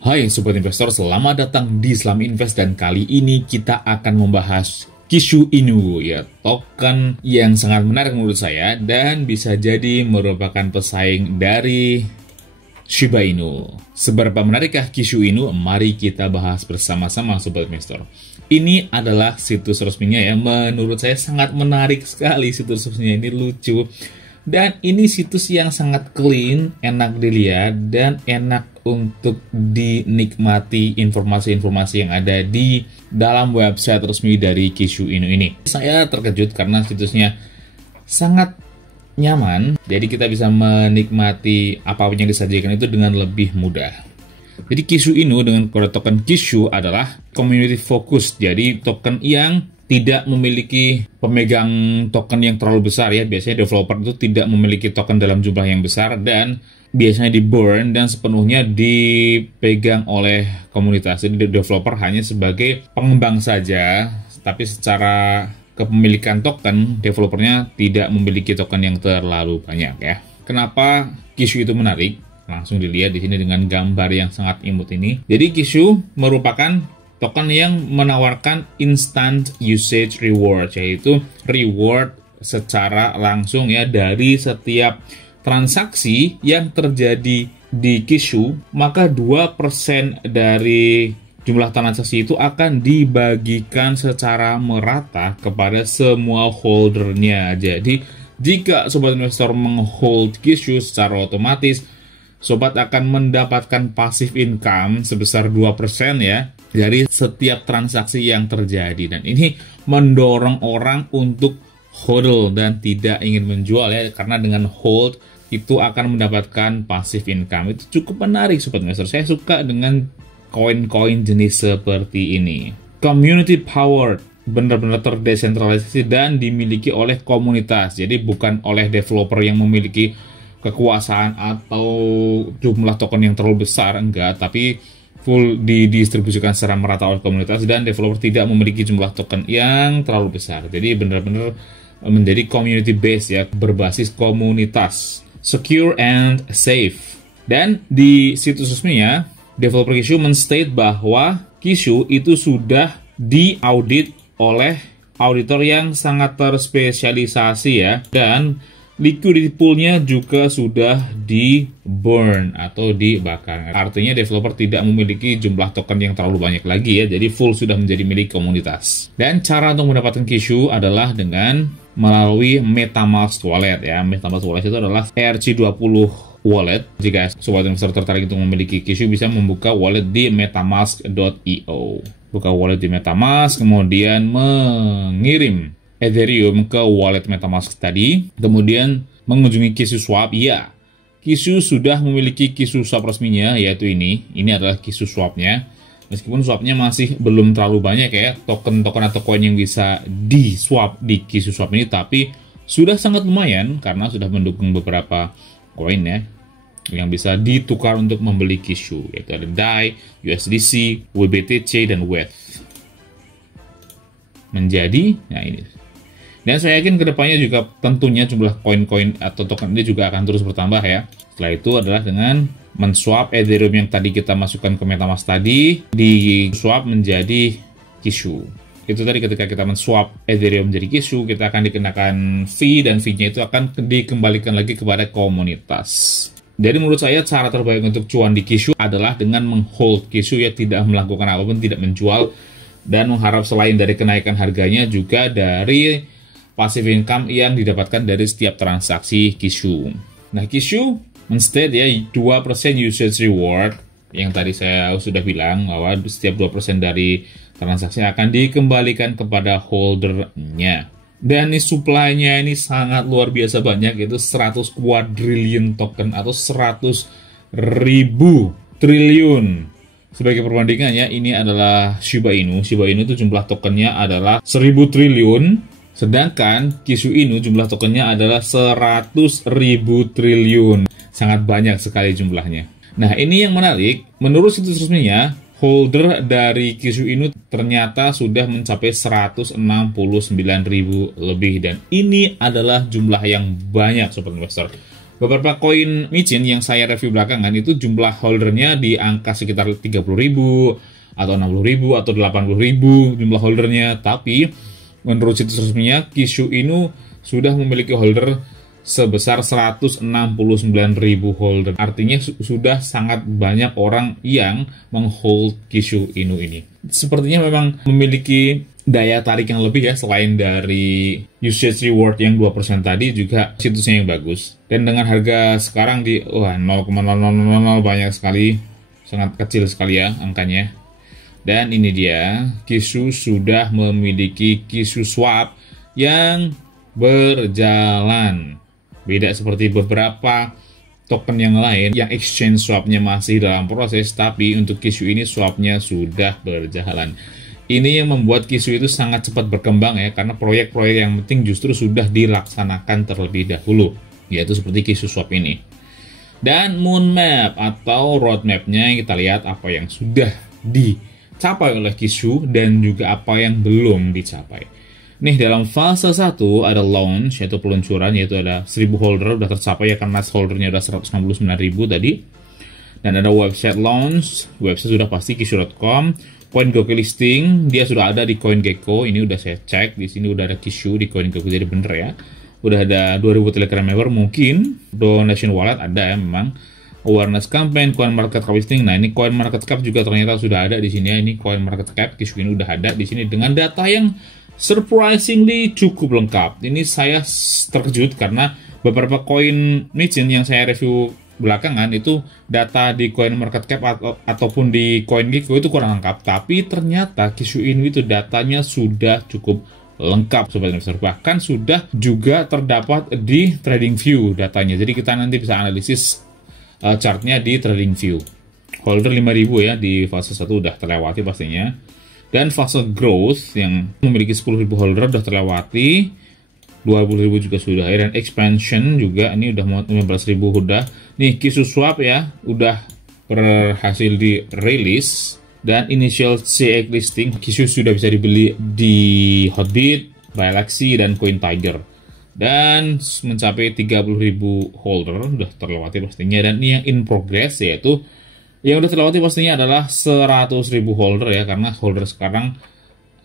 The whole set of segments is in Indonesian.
Hai Sobat Investor, selamat datang di Islam Invest dan kali ini kita akan membahas Kishu Inu, ya, token yang sangat menarik menurut saya dan bisa jadi merupakan pesaing dari Shiba Inu. Seberapa menarikkah Kishu Inu? Mari kita bahas bersama-sama Sobat Investor. Ini adalah situs resminya ya, menurut saya sangat menarik sekali situs resminya, ini lucu. Dan ini situs yang sangat clean, enak dilihat, dan enak untuk dinikmati informasi-informasi yang ada di dalam website resmi dari Kishu Inu ini. Saya terkejut karena situsnya sangat nyaman, jadi kita bisa menikmati apapun yang disajikan itu dengan lebih mudah. Jadi Kishu Inu dengan kode token Kishu adalah community focus, jadi token yang tidak memiliki pemegang token yang terlalu besar ya. Biasanya developer itu tidak memiliki token dalam jumlah yang besar dan biasanya di burn dan sepenuhnya dipegang oleh komunitas. Jadi developer hanya sebagai pengembang saja, tapi secara kepemilikan token, developernya tidak memiliki token yang terlalu banyak ya. Kenapa Kishu itu menarik? Langsung dilihat di sini dengan gambar yang sangat imut ini. Jadi Kishu merupakan token yang menawarkan instant usage reward, yaitu reward secara langsung ya dari setiap transaksi yang terjadi di Kishu, maka 2% dari jumlah transaksi itu akan dibagikan secara merata kepada semua holdernya. Jadi jika Sobat Investor menghold Kishu secara otomatis, Sobat akan mendapatkan passive income sebesar 2% ya dari setiap transaksi yang terjadi, dan ini mendorong orang untuk hold dan tidak ingin menjual ya, karena dengan hold itu akan mendapatkan passive income. Itu cukup menarik Sobat Investor. Saya suka dengan koin-koin jenis seperti ini. Community powered, benar-benar terdesentralisasi dan dimiliki oleh komunitas. Jadi bukan oleh developer yang memiliki kekuasaan atau jumlah token yang terlalu besar, enggak, tapi full didistribusikan secara merata oleh komunitas dan developer tidak memiliki jumlah token yang terlalu besar. Jadi benar-benar menjadi community based ya, berbasis komunitas, secure and safe. Dan di situs resminya, developer Kishu men-state bahwa Kishu itu sudah diaudit oleh auditor yang sangat terspesialisasi ya, dan liquidity pool-nya juga sudah di-burn atau dibakar. Artinya developer tidak memiliki jumlah token yang terlalu banyak lagi ya, jadi full sudah menjadi milik komunitas. Dan cara untuk mendapatkan Kishu adalah dengan melalui MetaMask Wallet ya. MetaMask Wallet itu adalah ERC20 wallet. Jika Sobat Investor tertarik untuk memiliki Kishu, bisa membuka wallet di metamask.io. Buka wallet di MetaMask, kemudian mengirim Ethereum ke wallet MetaMask tadi, kemudian mengunjungi Kishu Swap. Ya, Kishu sudah memiliki Kishu Swap resminya, yaitu ini. Ini adalah Kishu Swap-nya. Meskipun swapnya masih belum terlalu banyak ya, token-token atau koin yang bisa di-swap di Kishu Swap ini, tapi sudah sangat lumayan karena sudah mendukung beberapa koin ya, yang bisa ditukar untuk membeli Kishu, yaitu ada DAI, USDC, WBTC, dan WETH. Menjadi, nah ini. Dan saya yakin kedepannya juga tentunya jumlah koin-koin atau token ini juga akan terus bertambah ya. Setelah itu adalah dengan men-swap Ethereum yang tadi kita masukkan ke MetaMask tadi, di-swap menjadi Kishu. Itu tadi ketika kita men-swap Ethereum menjadi Kishu, kita akan dikenakan fee, dan fee-nya itu akan dikembalikan lagi kepada komunitas. Jadi menurut saya cara terbaik untuk cuan di Kishu adalah dengan menghold Kishu ya, tidak melakukan apapun, tidak menjual, dan mengharap selain dari kenaikan harganya juga dari passive income yang didapatkan dari setiap transaksi Kishu. Nah, Kishu men-state ya 2% usage reward, yang tadi saya sudah bilang bahwa setiap 2% dari transaksi akan dikembalikan kepada holdernya. Dan ini supply-nya ini sangat luar biasa banyak, yaitu 100 quadrillion token atau 100.000 triliun. Sebagai perbandingannya, ini adalah Shiba Inu. Shiba Inu itu jumlah tokennya adalah 1000 triliun. Sedangkan Kishu Inu jumlah tokennya adalah 100.000 triliun. Sangat banyak sekali jumlahnya. Nah, ini yang menarik. Menurut situs resminya, holder dari Kishu Inu ternyata sudah mencapai 169.000 lebih. Dan ini adalah jumlah yang banyak Sobat Investor. Beberapa koin micin yang saya review belakangan itu jumlah holdernya di angka sekitar 30.000 atau 60.000 atau 80.000 jumlah holdernya. Tapi menurut situs resminya, Kishu Inu sudah memiliki holder sebesar 169.000 holder. Artinya sudah sangat banyak orang yang menghold Kishu Inu ini. Sepertinya memang memiliki daya tarik yang lebih ya, selain dari usage reward yang 2% tadi, juga situsnya yang bagus. Dan dengan harga sekarang di 0,0000 banyak sekali, sangat kecil sekali ya angkanya. Dan ini dia, Kishu sudah memiliki Kishu Swap yang berjalan. Beda seperti beberapa token yang lain yang exchange swapnya masih dalam proses, tapi untuk Kishu ini swapnya sudah berjalan. Ini yang membuat Kishu itu sangat cepat berkembang ya, karena proyek-proyek yang penting justru sudah dilaksanakan terlebih dahulu, yaitu seperti Kishu Swap ini. Dan Moon Map atau roadmap-nya, kita lihat apa yang sudah dicapai oleh Kishu dan juga apa yang belum dicapai. Nih, dalam fase 1 ada launch, yaitu peluncuran, yaitu ada 1000 holder, udah tercapai ya karena holdernya udah 169.000 tadi. Dan ada website launch, website sudah pasti Kishu.com. CoinGecko listing, dia sudah ada di CoinGecko, ini udah saya cek, di sini udah ada Kishu di CoinGecko, jadi bener ya. Udah ada 2000 Telegram member, mungkin donation wallet ada ya memang. Awareness campaign, CoinMarketCap listing. Nah, ini CoinMarketCap juga ternyata sudah ada di sini ya. Ini CoinMarketCap, Kishu ini udah ada di sini dengan data yang surprisingly cukup lengkap. Ini saya terkejut karena beberapa koin micin yang saya review belakangan itu data di CoinMarketCap ataupun di CoinGecko itu kurang lengkap. Tapi ternyata Kishu Inu itu datanya sudah cukup lengkap Sobat Investor. Bahkan sudah juga terdapat di TradingView datanya. Jadi kita nanti bisa analisis chartnya di TradingView. Holder 5.000 ya, di fase 1 udah terlewati pastinya. Dan fase growth yang memiliki 10.000 holder udah terlewati, 20.000 juga sudah, dan expansion juga ini udah 15.000 udah. Nih Kishu Swap ya, udah berhasil dirilis. Dan initial CX listing, Kishu sudah bisa dibeli di Hotbit, Bialaxy, dan CoinTiger. Dan mencapai 30.000 holder udah terlewati pastinya. Dan ini yang in progress, yaitu yang udah terlewati pastinya adalah 100.000 holder ya, karena holder sekarang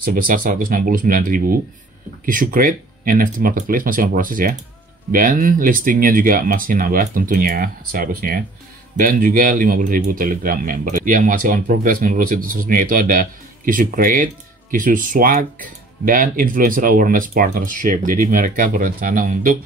sebesar 169.000. Kishu Crate, NFT Marketplace masih on proses ya. Dan listingnya juga masih nambah tentunya seharusnya. Dan juga 50.000 Telegram member. Yang masih on progress menurut situs resminya itu ada Kishu Crate, Kishu Swag, dan Influencer Awareness Partnership. Jadi mereka berencana untuk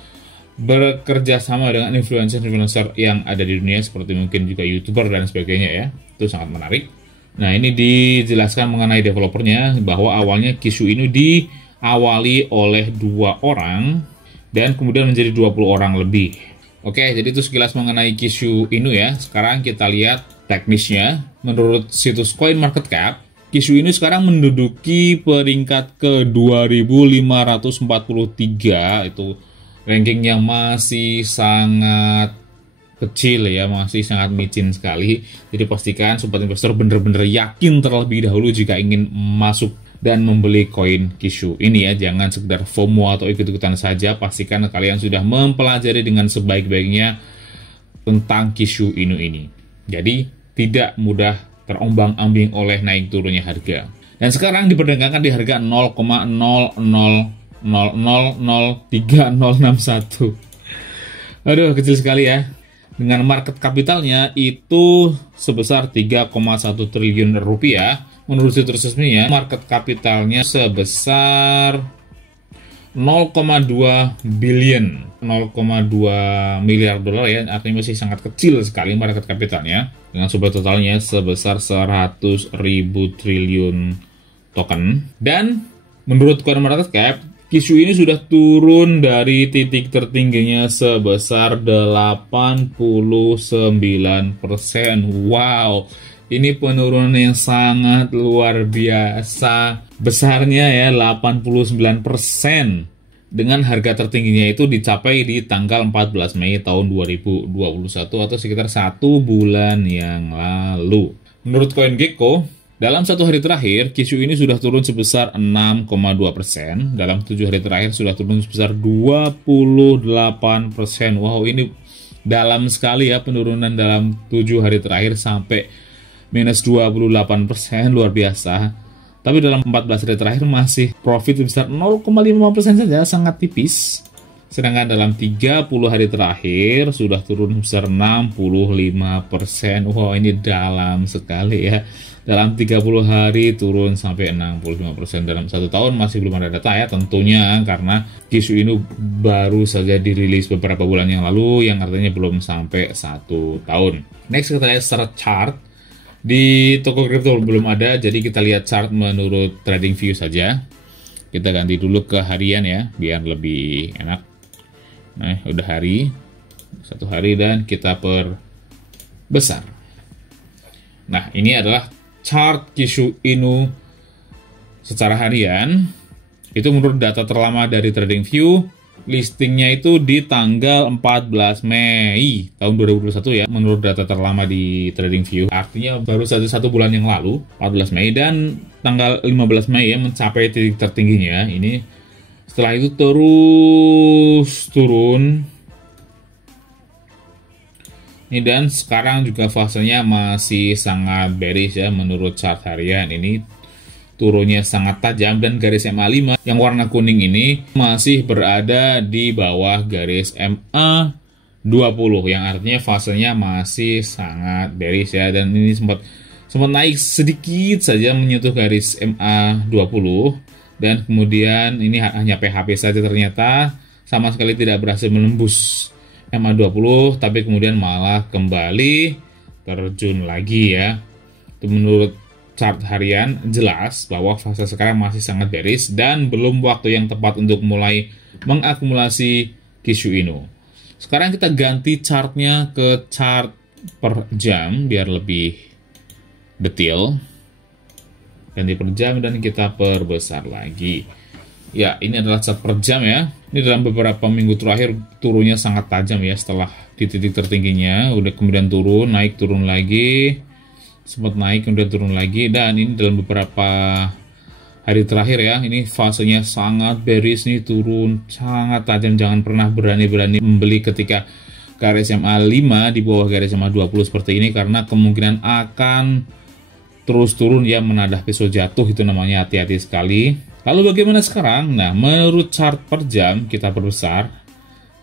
bekerja sama dengan influencer-influencer yang ada di dunia, seperti mungkin juga YouTuber dan sebagainya ya. Itu sangat menarik. Nah, ini dijelaskan mengenai developernya, bahwa awalnya Kishu ini diawali oleh 2 orang dan kemudian menjadi 20 orang lebih. Oke, jadi itu sekilas mengenai Kishu Inu ya. Sekarang kita lihat teknisnya. Menurut situs CoinMarketCap, Kishu ini sekarang menduduki peringkat ke 2543, itu ranking yang masih sangat kecil ya, masih sangat micin sekali. Jadi pastikan Sobat Investor benar-benar yakin terlebih dahulu jika ingin masuk dan membeli koin Kishu ini ya. Jangan sekedar FOMO atau ikut-ikutan saja. Pastikan kalian sudah mempelajari dengan sebaik-baiknya tentang Kishu Inu ini. Jadi tidak mudah terombang-ambing oleh naik turunnya harga. Dan sekarang diperdagangkan di harga 0,00003061. Aduh, kecil sekali ya. Dengan market kapitalnya itu sebesar 3,1 triliun rupiah. Menurut situs resminya, market kapitalnya sebesar 0,2 billion, 0,2 miliar dolar ya. Artinya masih sangat kecil sekali market kapitalnya. Dengan sumber totalnya sebesar 100.000 triliun token. Dan menurut CoinMarketCap, Kishu ini sudah turun dari titik tertingginya sebesar 89%. Wow, ini penurunan yang sangat luar biasa besarnya ya, 89%. Dengan harga tertingginya itu dicapai di tanggal 14 Mei tahun 2021 atau sekitar 1 bulan yang lalu. Menurut CoinGecko, dalam 1 hari terakhir, Kishu ini sudah turun sebesar 6,2%. Dalam 7 hari terakhir sudah turun sebesar 28%. Wow, ini dalam sekali ya, penurunan dalam 7 hari terakhir sampai minus 28%, luar biasa. Tapi dalam 14 hari terakhir masih profit sebesar 0,5% saja, sangat tipis. Sedangkan dalam 30 hari terakhir sudah turun sebesar 65%. Wow, ini dalam sekali ya. Dalam 30 hari turun sampai 65%. Dalam 1 tahun masih belum ada data ya tentunya, karena Kishu Inu baru saja dirilis beberapa bulan yang lalu, yang artinya belum sampai 1 tahun. Next kita lihat secara chart. Di toko kripto belum ada, jadi kita lihat chart menurut TradingView saja. Kita ganti dulu ke harian ya, biar lebih enak. Nah, udah hari, 1 hari, dan kita perbesar. Nah, ini adalah chart Kishu Inu secara harian. Itu menurut data terlama dari TradingView. Listingnya itu di tanggal 14 Mei tahun 2021 ya, menurut data terlama di TradingView. Artinya baru satu bulan yang lalu, 14 Mei, dan tanggal 15 Mei ya mencapai titik tertingginya. Ini setelah itu terus turun. Ini dan sekarang juga fasenya masih sangat bearish ya menurut chart harian. Ini turunnya sangat tajam, dan garis MA5 yang warna kuning ini masih berada di bawah garis MA20, yang artinya fasenya masih sangat bearish ya. Dan ini sempat naik sedikit saja menyentuh garis MA20, dan kemudian ini hanya PHP saja, ternyata sama sekali tidak berhasil menembus MA20, tapi kemudian malah kembali terjun lagi ya. Itu menurut chart harian jelas bahwa fase sekarang masih sangat bearish dan belum waktu yang tepat untuk mulai mengakumulasi Kishu Inu. Sekarang kita ganti chartnya ke chart per jam biar lebih detail. Ganti per jam dan kita perbesar lagi. Ya, ini adalah chart per jam ya. Ini dalam beberapa minggu terakhir turunnya sangat tajam ya, setelah di titik tertingginya udah kemudian turun, naik, turun lagi. Sempat naik kemudian turun lagi, dan ini dalam beberapa hari terakhir ya, ini fasenya sangat bearish nih, turun sangat tajam. Jangan pernah berani-berani membeli ketika garis MA5 di bawah garis MA20 seperti ini, karena kemungkinan akan terus turun ya, menadah pisau jatuh, itu namanya, hati-hati sekali. Lalu bagaimana sekarang? Nah, menurut chart per jam kita perbesar.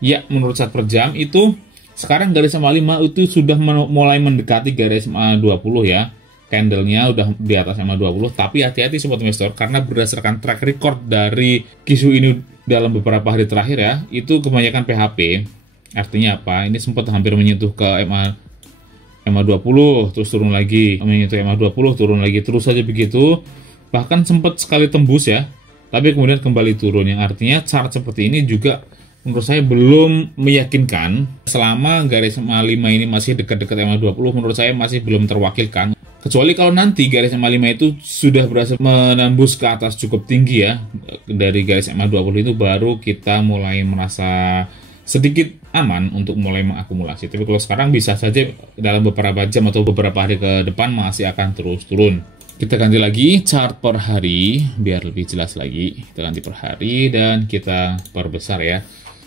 Ya, menurut chart per jam itu sekarang garis MA5 itu sudah mulai mendekati garis MA20 ya. Candlenya udah di atas MA20, tapi hati-hati sobat investor, karena berdasarkan track record dari Kishu Inu dalam beberapa hari terakhir ya, itu kebanyakan PHP. Artinya apa? Ini sempat hampir menyentuh ke MA20, terus turun lagi, menyentuh MA20, turun lagi, terus saja begitu. Bahkan sempat sekali tembus ya, tapi kemudian kembali turun, yang artinya chart seperti ini juga menurut saya belum meyakinkan. Selama garis MA5 ini masih dekat-dekat MA20, menurut saya masih belum terwakilkan. Kecuali kalau nanti garis MA5 itu sudah berhasil menembus ke atas cukup tinggi ya, dari garis MA20 itu baru kita mulai merasa sedikit aman untuk mulai mengakumulasi. Tapi kalau sekarang bisa saja dalam beberapa jam atau beberapa hari ke depan masih akan terus turun. Kita ganti lagi chart per hari biar lebih jelas lagi. Kita ganti per hari dan kita perbesar ya.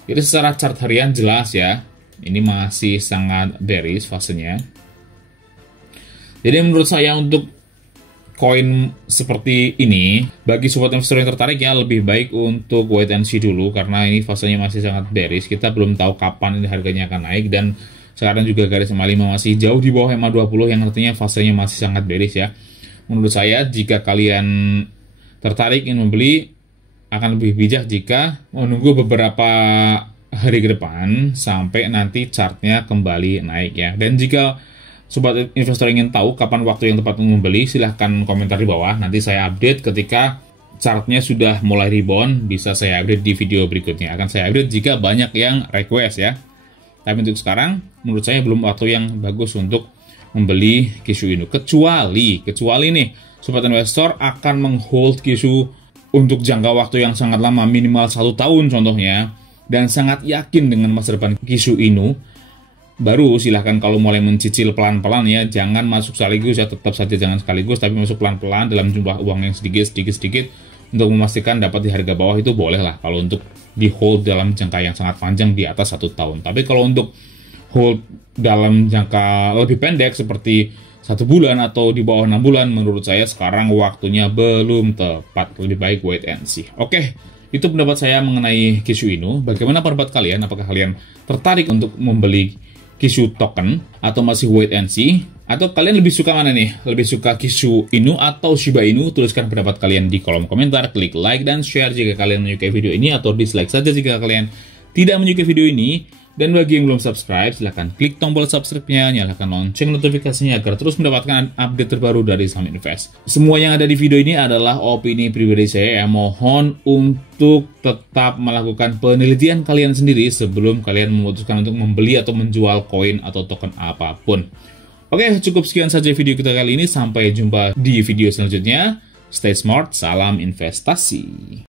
Jadi secara chart harian jelas ya, ini masih sangat bearish fasenya. Jadi menurut saya untuk koin seperti ini, bagi sobat investor yang tertarik ya, lebih baik untuk wait and see dulu, karena ini fasenya masih sangat bearish. Kita belum tahu kapan ini harganya akan naik, dan sekarang juga garis MA5 masih jauh di bawah MA20, yang artinya fasenya masih sangat bearish ya. Menurut saya jika kalian tertarik ingin membeli, akan lebih bijak jika menunggu beberapa hari ke depan sampai nanti chartnya kembali naik ya. Dan jika sobat investor ingin tahu kapan waktu yang tepat untuk membeli, silahkan komentar di bawah. Nanti saya update ketika chartnya sudah mulai rebound, bisa saya update di video berikutnya. Akan saya update jika banyak yang request ya. Tapi untuk sekarang menurut saya belum waktu yang bagus untuk membeli Kishu Inu. Kecuali nih sobat investor akan menghold Kishu untuk jangka waktu yang sangat lama, minimal 1 tahun contohnya, dan sangat yakin dengan masa depan Kishu Inu, baru silahkan kalau mulai mencicil pelan-pelan ya, jangan masuk sekaligus ya, tetap saja jangan sekaligus, tapi masuk pelan-pelan dalam jumlah uang yang sedikit untuk memastikan dapat di harga bawah. Itu boleh lah kalau untuk di hold dalam jangka yang sangat panjang di atas 1 tahun. Tapi kalau untuk hold dalam jangka lebih pendek seperti 1 bulan atau di bawah 6 bulan, menurut saya sekarang waktunya belum tepat. Lebih baik wait and see. Oke, itu pendapat saya mengenai Kishu Inu. Bagaimana pendapat kalian? Apakah kalian tertarik untuk membeli Kishu token atau masih wait and see? Atau kalian lebih suka mana nih? Lebih suka Kishu Inu atau Shiba Inu? Tuliskan pendapat kalian di kolom komentar. Klik like dan share jika kalian menyukai video ini, atau dislike saja jika kalian tidak menyukai video ini. Dan bagi yang belum subscribe, silahkan klik tombol subscribe-nya, nyalakan lonceng notifikasinya agar terus mendapatkan update terbaru dari Saham Invest. Semua yang ada di video ini adalah opini pribadi saya. Mohon untuk tetap melakukan penelitian kalian sendiri sebelum kalian memutuskan untuk membeli atau menjual koin atau token apapun. Oke, cukup sekian saja video kita kali ini. Sampai jumpa di video selanjutnya. Stay smart, salam investasi.